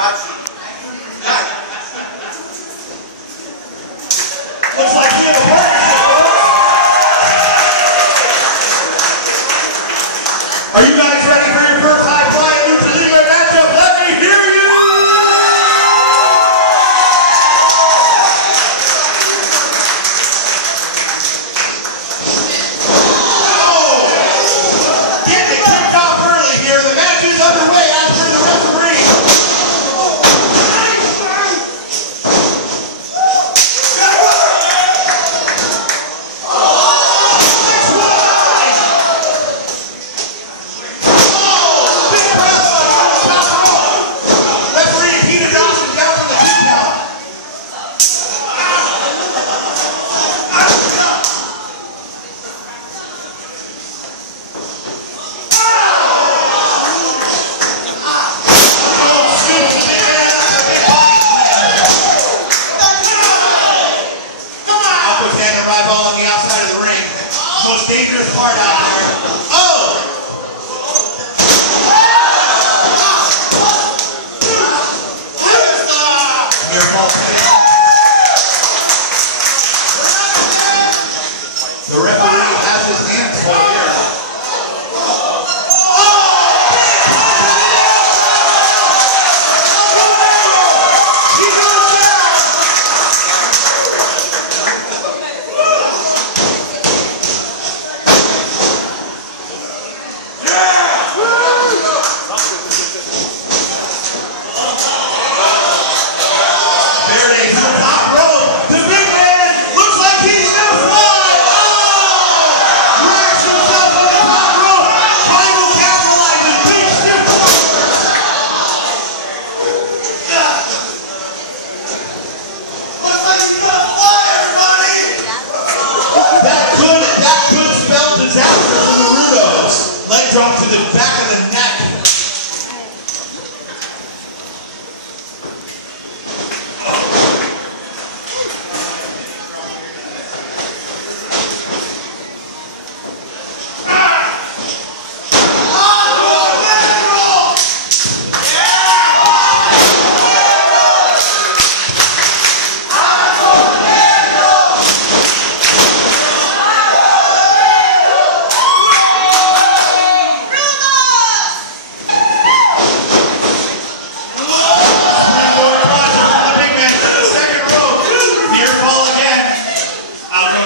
Looks like we have a partnership. Are you guys ready for your first high-flying Lucha Libre matchup? Let me hear you! Oh! Getting it kicked off early here. The match is underway as per the referee. Most dangerous part out there. Oh! Your fault. The referee has his hands full here. Leg drop to the back of the neck.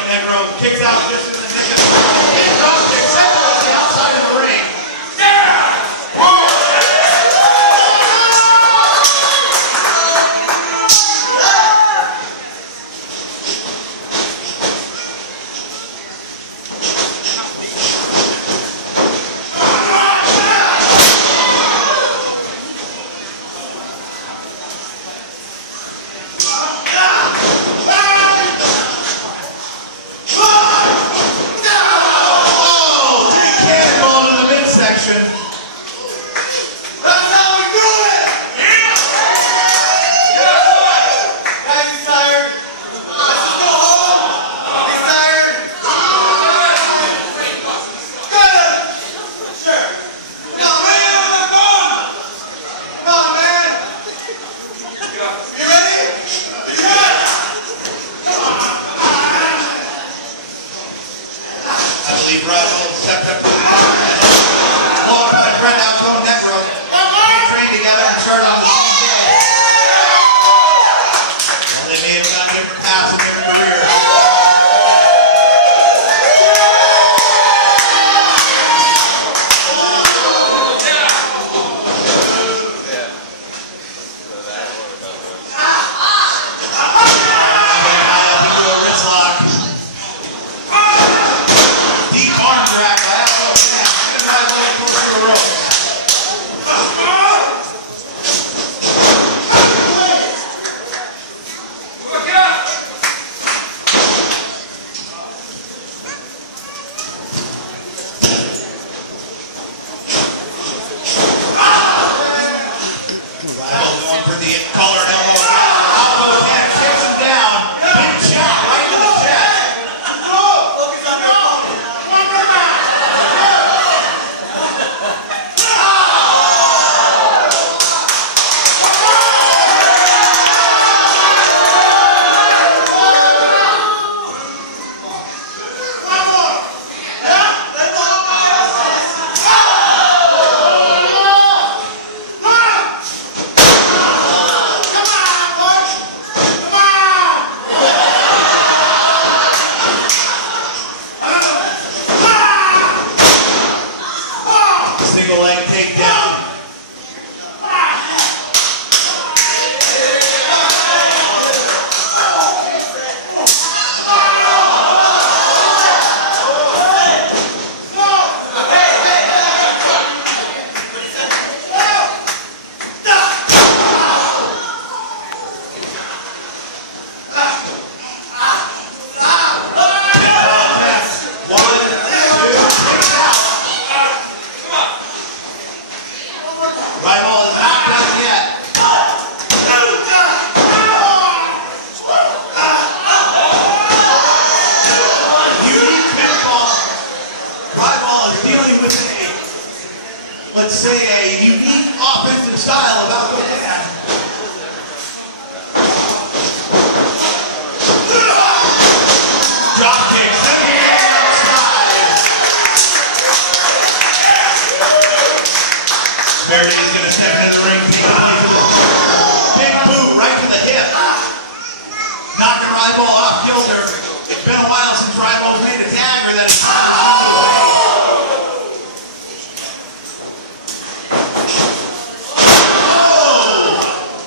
Negro kicks out just in the nick of the drop kick, second on the outside of the ring. Russell stepped up to the Lord, my friend Halcón, Negro. They trained together and started off the same day. Well, they may have gone different paths in their careers.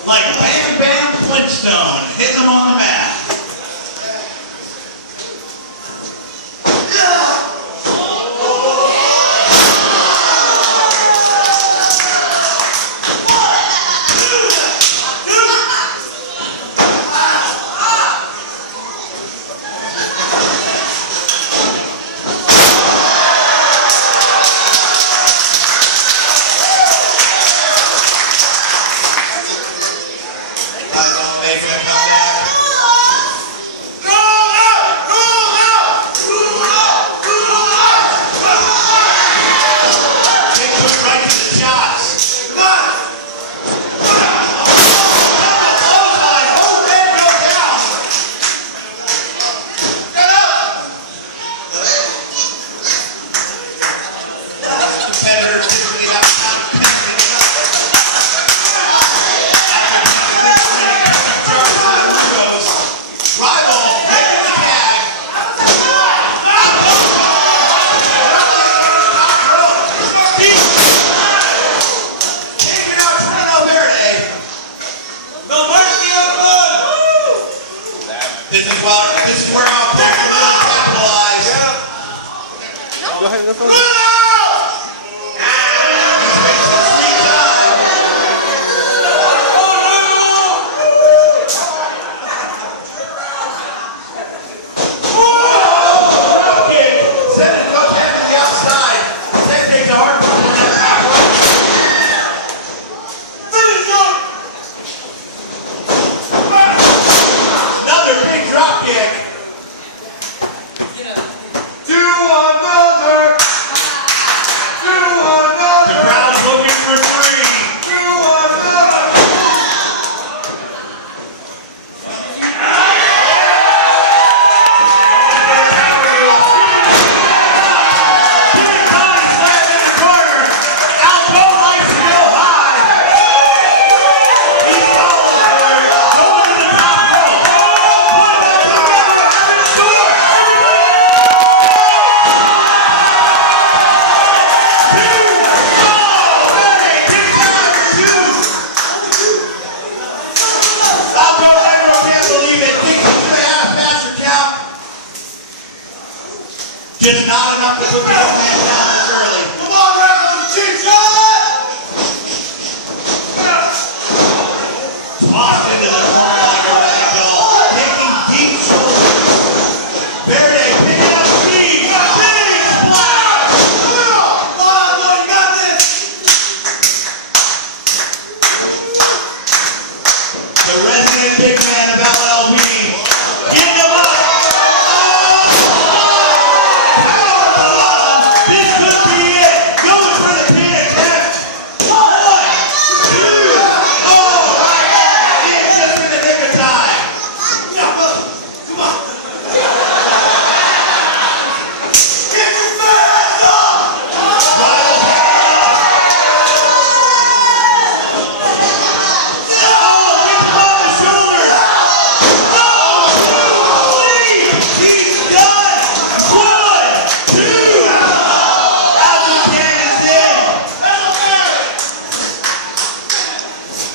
Like Bam Bam Flintstone, hitting them on the mat. This is where Alcotan can really capitalize. Go ahead, go for it. Just not enough to put the old man down this early. Come on, Rebels, cheap shot! Tossed into the corner like a ragdoll, taking deep shoulders. Verde picking up speed, big splash! Come on, boy, you got this! The resident big man of LLB, getting him up!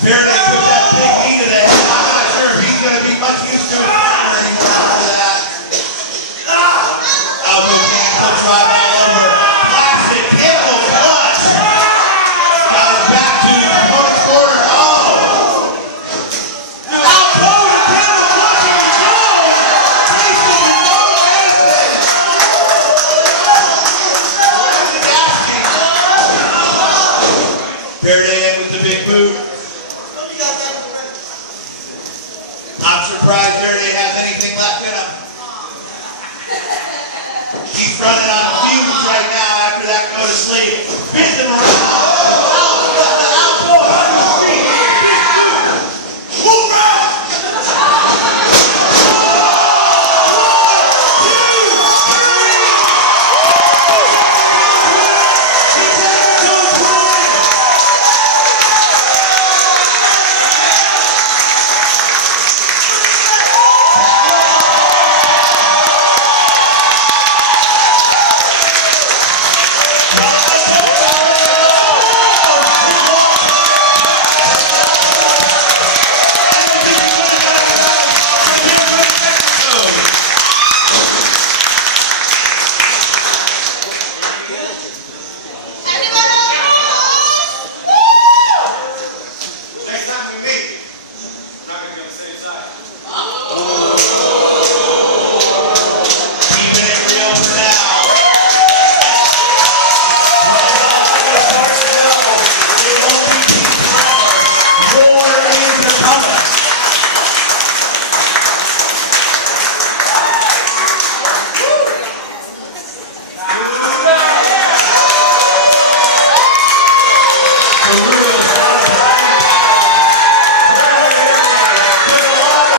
Verde took that big knee to the head. I'm not sure if he's going to be much used to it anymore after that. Alcotan could drive all over. Classic ankle clutch. Got it back to the opponent's corner. Oh! Alcotan looking to go. Facing no exit. Verde in with the big boot. Not surprised Verde has anything left in him. He's running on fumes right now after that go to sleep. Spins him around.